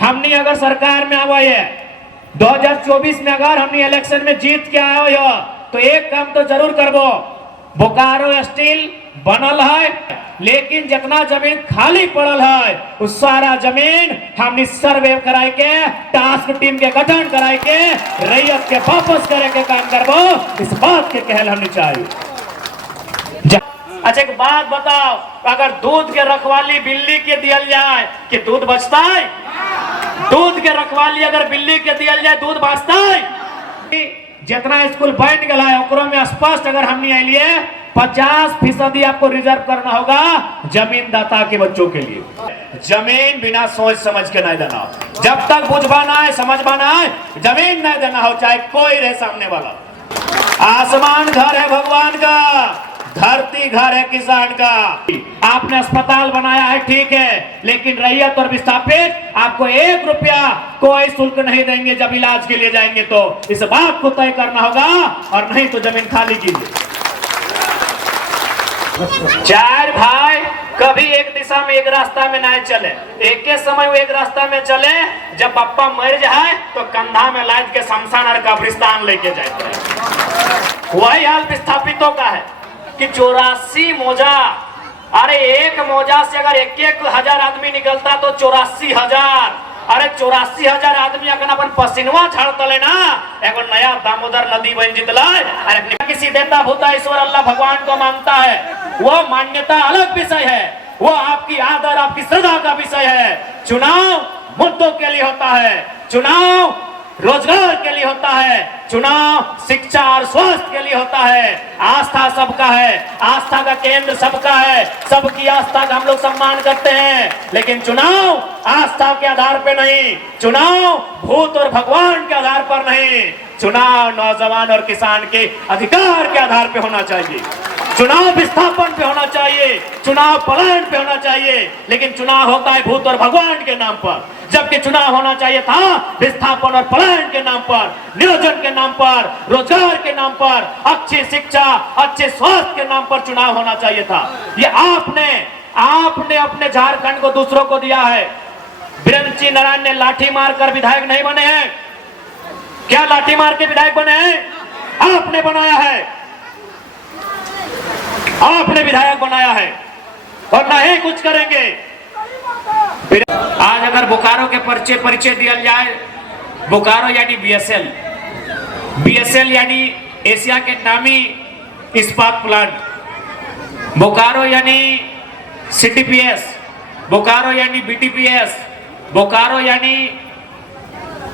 हमने अगर सरकार में आवा है 2024 में अगर हमने इलेक्शन में जीत के आयो हो तो एक काम तो जरूर करबो। बोकारो स्टील बनल है, लेकिन जितना जमीन खाली पड़ल है उस सारा जमीन हमने सर्वे कराए के टास्क टीम के गठन कराए के रैयत के वापस करे के काम करबो। इस बात के कहल हमने चाहिए। अच्छा एक बात बताओ, अगर दूध के रखवाली बिल्ली के दियल जाए कि दूध बचता है? दूध के रखवाली अगर बिल्ली के दियल जाए दूध बचता है? जितना स्कूल बन गया है ओकरो में स्पष्ट अगर हमने आइलिए 50% आपको रिजर्व करना होगा जमीन दाता के बच्चों के लिए। जमीन बिना सोच समझ के नहीं देना, जब तक बुझवाना है समझवाना है जमीन नहीं देना हो, चाहे कोई रहे सामने वाला। आसमान घर है भगवान का, धरती घर है किसान का। आपने अस्पताल बनाया है ठीक है, लेकिन रैयत और विस्थापित आपको 1 रुपया कोई शुल्क नहीं देंगे जब इलाज के लिए जाएंगे। तो इस बात को तय करना होगा और नहीं तो जमीन खाली कीजिए। 4 भाई कभी एक दिशा में एक रास्ता में नहीं चले, एक के समय वो एक रास्ता में चले। जब पापा मर जाए तो कंधा में लाद के शमशान और कब्रिस्तान लेके जाते। वही हाल विस्थापितों का है कि 84 मोजा, अरे एक मोजा से अगर 1-1 हजार आदमी निकलता तो 84,000, अरे 84,000 आदमी अगर अपन पसीनवा झाड़तले ना, एगो नया दामोदर नदी बन जितला। अरे किसी देवता भूता ईश्वर अल्लाह भगवान को मानता है, वो मान्यता अलग विषय है, वो आपकी आदर आपकी श्रद्धा का विषय है। चुनाव मुद्दों के लिए होता है, चुनाव रोजगार के लिए होता है, चुनाव शिक्षा और स्वास्थ्य के लिए होता है। आस्था सबका है, आस्था का केंद्र सबका है, सबकी आस्था का हम लोग सम्मान करते हैं। लेकिन चुनाव आस्था के आधार पर नहीं, चुनाव भूत और भगवान के आधार पर नहीं, चुनाव नौजवान और किसान के अधिकार के आधार पर होना चाहिए। चुनाव विस्थापन पे होना चाहिए, चुनाव पलायन पे होना चाहिए, लेकिन चुनाव होता है भूत और भगवान के नाम पर। जबकि चुनाव होना चाहिए था विस्थापन और पलायन के नाम पर, नियोजन के नाम पर, रोजगार के नाम पर, अच्छी शिक्षा अच्छे स्वास्थ्य के नाम पर चुनाव होना चाहिए था। ये आपने अपने झारखंड को दूसरों को दिया है। बीरेंद्र सिंह नारायण ने लाठी मारकर विधायक नहीं बने हैं, क्या लाठी मार के विधायक बने हैं? आपने बनाया है, आपने विधायक बनाया है और ना ही कुछ करेंगे। आज अगर बोकारो के परिचय दिया जाए, बोकारो यानी बीएसएल यानी एशिया के नामी इस्पात प्लांट, बोकारो यानी सीटीपीएस, बोकारो यानी बीटीपीएस, बोकारो यानी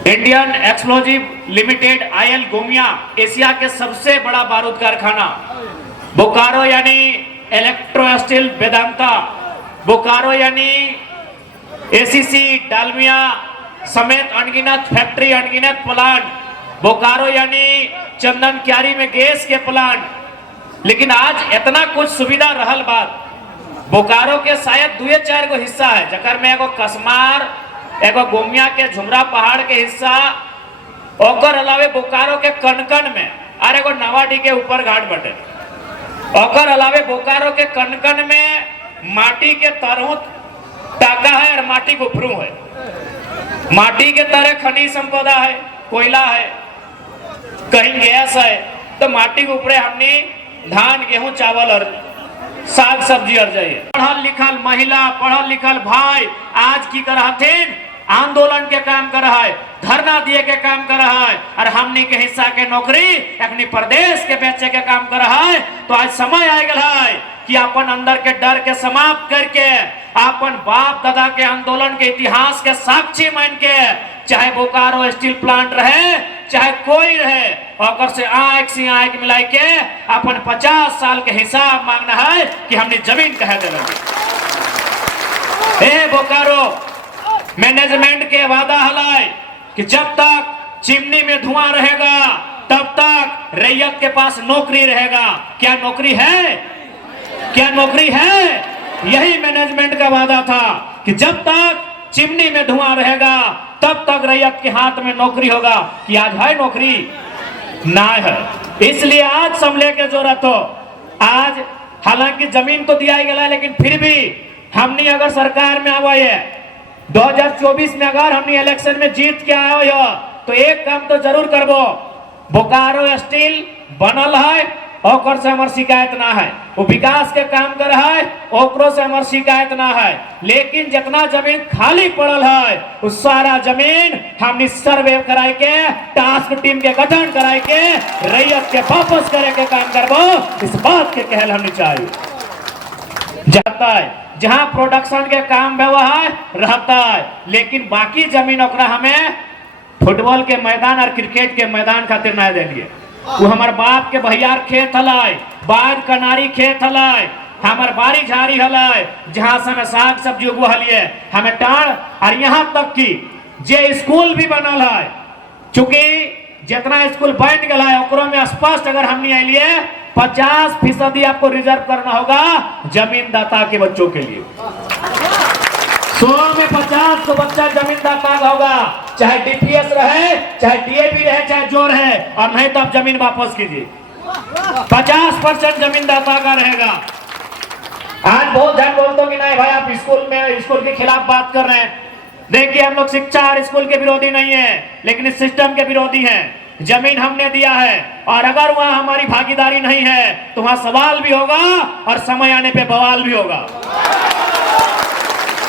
Indian explosive limited IL Gomia, Asia के सबसे बड़ा बारूद कारखाना। बोकारो यानी इलेक्ट्रो स्टील वेदांता, बोकारो यानी एसीसी डालमिया समेत अनगिनत फैक्ट्री अनगिनत प्लांट, बोकारो यानी चंदन क्यारी में गैस के प्लांट। लेकिन आज इतना कुछ सुविधा रहल बाद बोकारो के शायद 2-4 गो हिस्सा है, जकर में एगो कसमार, एगो गोमिया के झुमरा पहाड़ के हिस्सा, ओकर अलावे बोकारो के कनकन में और एगो नवाडी के ऊपर घाट बटे। ओकर अलावे बोकारो के कनकन में माटी के तरह टाका है और माटी गुफरू है, माटी के तरह खनिज संपदा है, कोयला है, कहीं गैस है। तो माटी के ऊपर हमने धान गेहूं चावल और साग सब्जी और जाइए। पढ़ल लिखल महिला, पढ़ल लिखल भाई आज की करहथिन आंदोलन के काम कर रहा है, धरना दिए के काम कर रहा है, और हमने के हिस्सा के नौकरी अपनी प्रदेश के बेचे के काम कर रहा है। तो आज समय आ गया है कि अपन अंदर के डर के समाप्त करके अपन बाप दादा के आंदोलन के इतिहास के साक्षी मान के, चाहे बोकारो स्टील प्लांट रहे चाहे कोई रहे, और से आंख से आंख मिलाई के अपन 50 साल के हिसाब मांगना है कि हमने जमीन कह दे। बोकारो मैनेजमेंट के वादा हलाए कि जब तक चिमनी में धुआं रहेगा तब तक रैयत के पास नौकरी रहेगा। क्या नौकरी है? क्या नौकरी है? यही मैनेजमेंट का वादा था कि जब तक चिमनी में धुआं रहेगा तब तक रैयत के हाथ में नौकरी होगा। कि आज है नौकरी? ना है। इसलिए आज संभले के जरूरत हो। आज हालांकि जमीन तो दिया ही गया, लेकिन फिर भी हमने अगर सरकार में आवा है 2024 में अगर हमने इलेक्शन में जीत के आयो हो तो एक काम तो जरूर करबो, बोकारो स्टील बनल है ओकर से हमार शिकायत ना है, वो विकास के काम कर है ओकरो से हमार शिकायत ना है, लेकिन जितना जमीन खाली पड़ल है उस सारा जमीन हमने सर्वे कराए के टास्क टीम के गठन कराए के रैयत के वापस करे के काम करबो। इस बात के कहल हमने चाहिए जाता है जहां प्रोडक्शन के काम व्यवहार रहता है, लेकिन बाकी जमीन ओकरा हमें फुटबॉल के मैदान और क्रिकेट के मैदान खातिर ना देलिए। वो हमार बाप के भैयार खेत हलाय, बाग कनारी खेत हलाय, हमार बारी झाड़ी हलाय जहां से हमें साग सब्जी उगवलिए हमें टाण और यहाँ तक कि जे स्कूल भी बनल है, चूंकि जितना स्कूल बन गया है ओकरो में स्पष्ट अगर हमने आइलिए 50% आपको रिजर्व करना होगा जमीन दाता के बच्चों के लिए। 100 में 50 तो बच्चा जमीन दाता का होगा, चाहे डीपीएस रहे चाहे डीएपी रहे चाहे जो रहे, और नहीं तो आप जमीन वापस कीजिए। 50% जमीन दाता का रहेगा। आज बहुत जन बोलते हो कि नहीं भाई आप स्कूल के खिलाफ बात कर रहे हैं। देखिए हम लोग शिक्षा और स्कूल के विरोधी नहीं है, लेकिन इस सिस्टम के विरोधी हैं। जमीन हमने दिया है और अगर वहां हमारी भागीदारी नहीं है तो वहां सवाल भी होगा और समय आने पे बवाल भी होगा।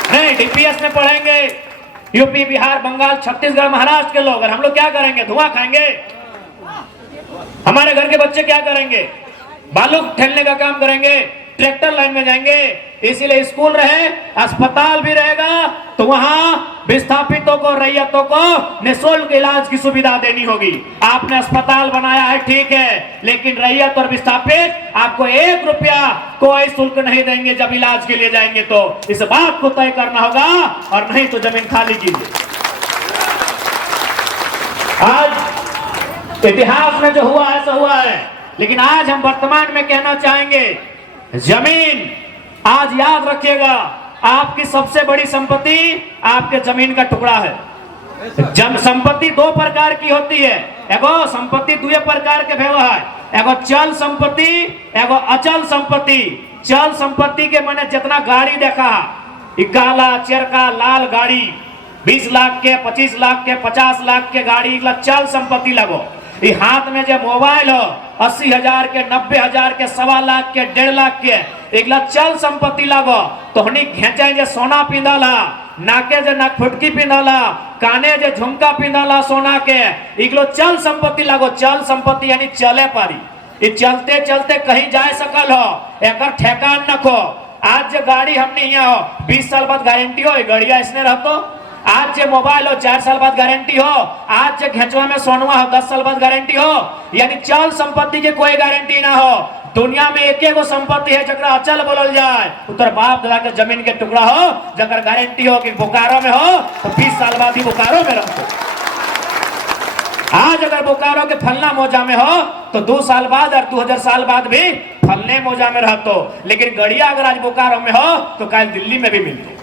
नहीं डीपीएस में पढ़ेंगे यूपी बिहार बंगाल छत्तीसगढ़ महाराष्ट्र के लोग, और हम लोग क्या करेंगे? धुआं खाएंगे। हमारे घर के बच्चे क्या करेंगे? बालू ठेलने का काम करेंगे, ट्रैक्टर लाइन में जाएंगे। इसीलिए स्कूल रहे, अस्पताल भी रहेगा तो वहां विस्थापितों को रैयतों को निःशुल्क इलाज की सुविधा देनी होगी। आपने अस्पताल बनाया है ठीक है, लेकिन रैयत और विस्थापित आपको 1 रुपया कोई शुल्क नहीं देंगे जब इलाज के लिए जाएंगे। तो इस बात को तय करना होगा और नहीं तो जमीन खाली कीजिए। आज इतिहास में जो हुआ है सो हुआ है, लेकिन आज हम वर्तमान में कहना चाहेंगे जमीन आज याद रखिएगा आपकी सबसे बड़ी संपत्ति आपके जमीन का टुकड़ा है। जब संपत्ति 2 प्रकार की होती है, एगो संपत्ति 2 प्रकार के व्यवहार, एगो चल संपत्ति एगो अचल संपत्ति। चल संपत्ति के माने जितना गाड़ी देखा काला चरका लाल गाड़ी 20 लाख के 25 लाख के 50 लाख के गाड़ी चल संपत्ति लगो। ये हाथ में जो मोबाइल हो 80,000 के 90,000 के 1.25 लाख के 1.5 लाख के एक चल संपत्ति लगो। तो हनी घेचे जे सोना पिंधला, नाके जे नाक फुटकी पिंधला, काने जे झुमका पिंधला सोना के, इगलो चल संपत्ति लगो। चल संपत्ति यानी चले पारी, ये चलते चलते कहीं जा सकल हो, एक ठेकान न खो। आज जो गाड़ी हमने यहाँ हो 20 साल बाद गारंटी हो, गाड़िया इसने रहतो। आज जो मोबाइल हो 4 साल बाद गारंटी हो, आज जो घेचवा में सोनवा हो 10 साल बाद गारंटी हो। यानी चल संपत्ति की कोई गारंटी ना हो। दुनिया में एक एगो संपत्ति है जरा अचल बोलल जाए, उत्तर बाप दादा के जमीन के टुकड़ा हो जकर गारंटी हो कि बोकारो में हो तो 20 साल बाद ही बोकारो में रहो। आज अगर बोकारो के फलना मौजा में हो तो 2 साल बाद और 2000 साल बाद भी फलने मौजा में रहतो, लेकिन गड़िया अगर आज बोकारो में हो तो कल दिल्ली में भी मिलती।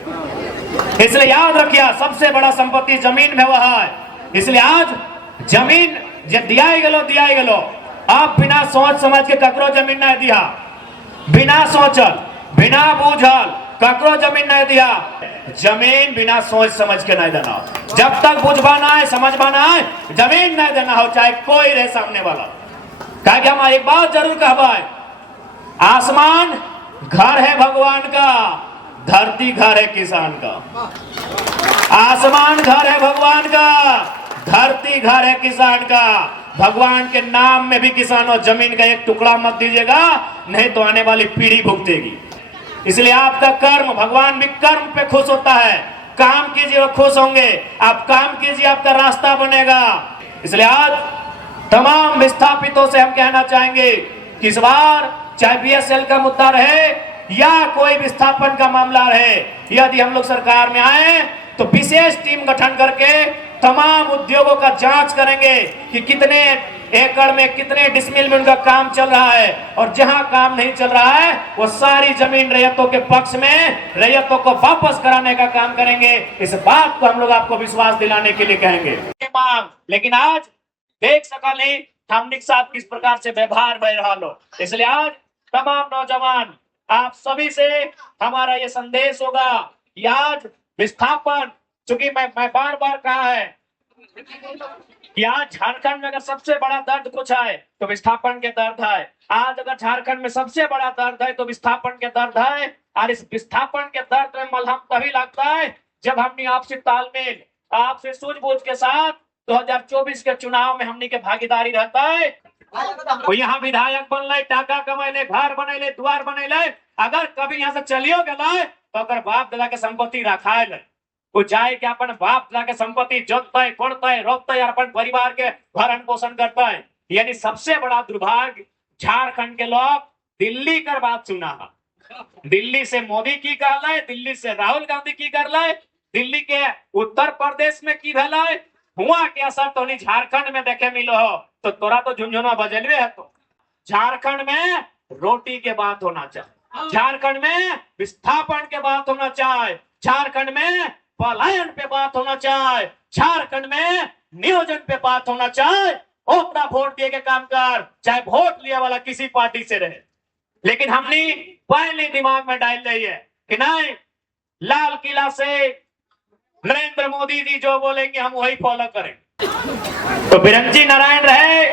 इसलिए याद रखिए सबसे बड़ा संपत्ति जमीन व्यवहार। इसलिए आज जमीन जे दिया गेलो आप बिना सोच समझ के ककरो जमीन नहीं दिया, बिना सोचल बिना बूझल ककरो जमीन नहीं दिया। जमीन बिना सोच समझ के नहीं देना, जब तक बुझबा ना है समझबा ना है जमीन नहीं देना हो, चाहे कोई रहे सामने वाला। क्या हम एक बात जरूर कहबा, आसमान घर है भगवान का, धरती घर है किसान का। आसमान घर है भगवान का, धरती घर है किसान का। भगवान के नाम में भी किसानों जमीन का एक टुकड़ा मत दीजिएगा, नहीं तो आने वाली पीढ़ी भुगतेगी। इसलिए आपका कर्म, भगवान भी कर्म पे खुश होता है। काम कीजिए वो खुश होंगे, आप काम कीजिए आपका रास्ता बनेगा। इसलिए आज तमाम विस्थापितों से हम कहना चाहेंगे कि इस बार चाहे बीएसएल का मुद्दा रहे या कोई विस्थापन का मामला रहे, यदि हम लोग सरकार में आए तो विशेष टीम गठन करके तमाम उद्योगों का जांच करेंगे कि कितने एकड़ में कितने डिसमिल में उनका काम चल रहा है, और जहां काम नहीं चल रहा है वो सारी जमीन रैयतों के पक्ष में रैयतों को वापस कराने का काम करेंगे। इस बात को हम लोग आपको विश्वास दिलाने के लिए कहेंगे। लेकिन आज देख सका नहीं हमने साथ किस प्रकार से व्यवहार बह रहा लो। इसलिए आज तमाम नौजवान आप सभी से हमारा ये संदेश होगा कि आज विस्थापन चूंकि मैं बार बार कहा है कि आज झारखंड में अगर सबसे बड़ा दर्द कुछ है तो विस्थापन के दर्द है। आज अगर झारखंड में सबसे बड़ा दर्द है तो विस्थापन के दर्द है। और इस विस्थापन के दर्द में मलहम तभी लगता है जब हमने आपसी तालमेल, आपसे सूझबूझ के साथ 2024 के चुनाव में हमने के भागीदारी रहता है। तो यहाँ विधायक बनले, टाका कमाइले, घर बनैले, द्वार बनैले, अगर कभी यहाँ से चलियो गए तो अगर बाप दादा के संपत्ति रखा ले वो जाए के अपन बाप दादा के संपत्ति जोतता है, कोड़ता है, रोपता है और अपन परिवार के भरण पोषण करता है। यानी सबसे बड़ा दुर्भाग्य झारखंड के लोग दिल्ली कर बात सुना है। दिल्ली से मोदी की कर ले, दिल्ली से राहुल गांधी की कर ले, दिल्ली के उत्तर प्रदेश में की भला हुआ के असर तो नहीं झारखंड में देखे मिलो हो। तो तोरा तो झुंझुना बजलवे है। तो झारखंड में रोटी के बात होना चाहिए, झारखंड में विस्थापन के बात होना चाहिए, झारखंड में पलायन पे बात होना चाहिए, झारखंड में नियोजन पे बात होना चाहिए। उतना वोट दिए के काम कर, चाहे वोट लिया वाला किसी पार्टी से रहे। लेकिन हमने पहले दिमाग में डाल दी है कि नहीं, लाल किला से नरेंद्र मोदी जी जो बोलेंगे हम वही फॉलो करें। तो बिरंची नारायण रहे,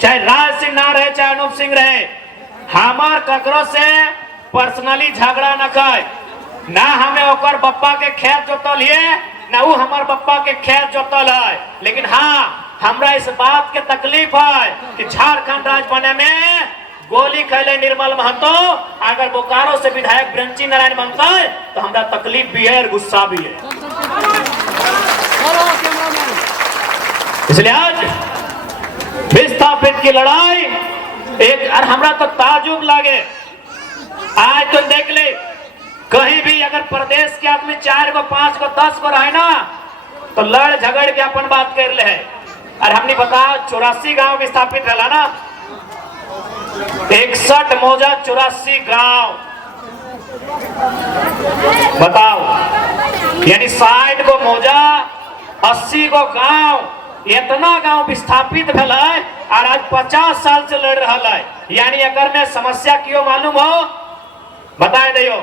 चाहे राज सिंह ना रहे, चाहे अनूप सिंह रहे, हमार ककरो से पर्सनली झगड़ा न खाए। ना हमें ओकर बप्पा के खेत जोतल है, ना वो हमार बप्पा के खेत जोतल है। लेकिन हाँ, हमरा इस बात के तकलीफ है कि झारखंड राज्य बने में गोली खैले निर्मल महतो, अगर बोकारो से विधायक बिरंची नारायण बनता है तो हमरा तकलीफ भी है और गुस्सा भी है। इसलिए आज विस्थापित की लड़ाई एक, और हमरा तो ताजुब लागे। आज तो देख ले, कहीं भी अगर प्रदेश के आदमी 4 को 5 को 10 को रहे ना तो लड़ झगड़ के अपन बात कर ले है। और हमने बताया 84 गांव विस्थापित रहा ना, 61 मौजा 84 गांव, बताओ, यानी 60 को मौजा 80 को गांव, इतना गांव विस्थापित भला है और आज 50 साल से लड़ रहा है। यानी अगर मैं समस्या क्यों मालूम हो बताए दियो।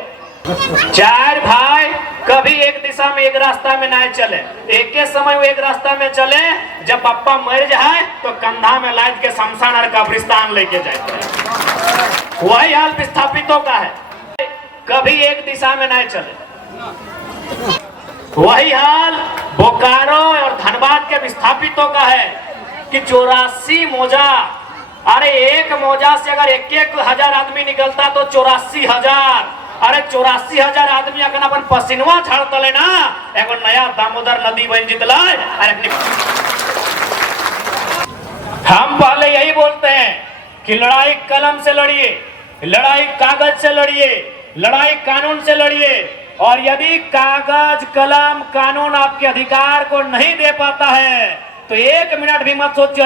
4 भाई कभी एक दिशा में एक रास्ता में नहीं चले, एक के समय वो एक रास्ता में चले, जब पप्पा मर जाए तो कंधा में लाद के शमशान और कब्रिस्तान लेके जाते। वही हाल विस्थापितों का है, कभी एक दिशा में नहीं चले। वही हाल बोकारो और धनबाद के विस्थापितों का है कि 84 मौजा, अरे एक मौजा से अगर 1-1 हजार आदमी निकलता तो 84,000, अरे 84,000 आदमी अगर अपन पसीनवा झाड़ता ले ना, एगो नया दामोदर नदी बन जितला। हम पहले यही बोलते हैं कि लड़ाई कलम से लड़िए, लड़ाई कागज से लड़िए, लड़ाई कानून से लड़िए। और यदि कागज कलम कानून आपके अधिकार को नहीं दे पाता है तो 1 मिनट भी मत सोचिए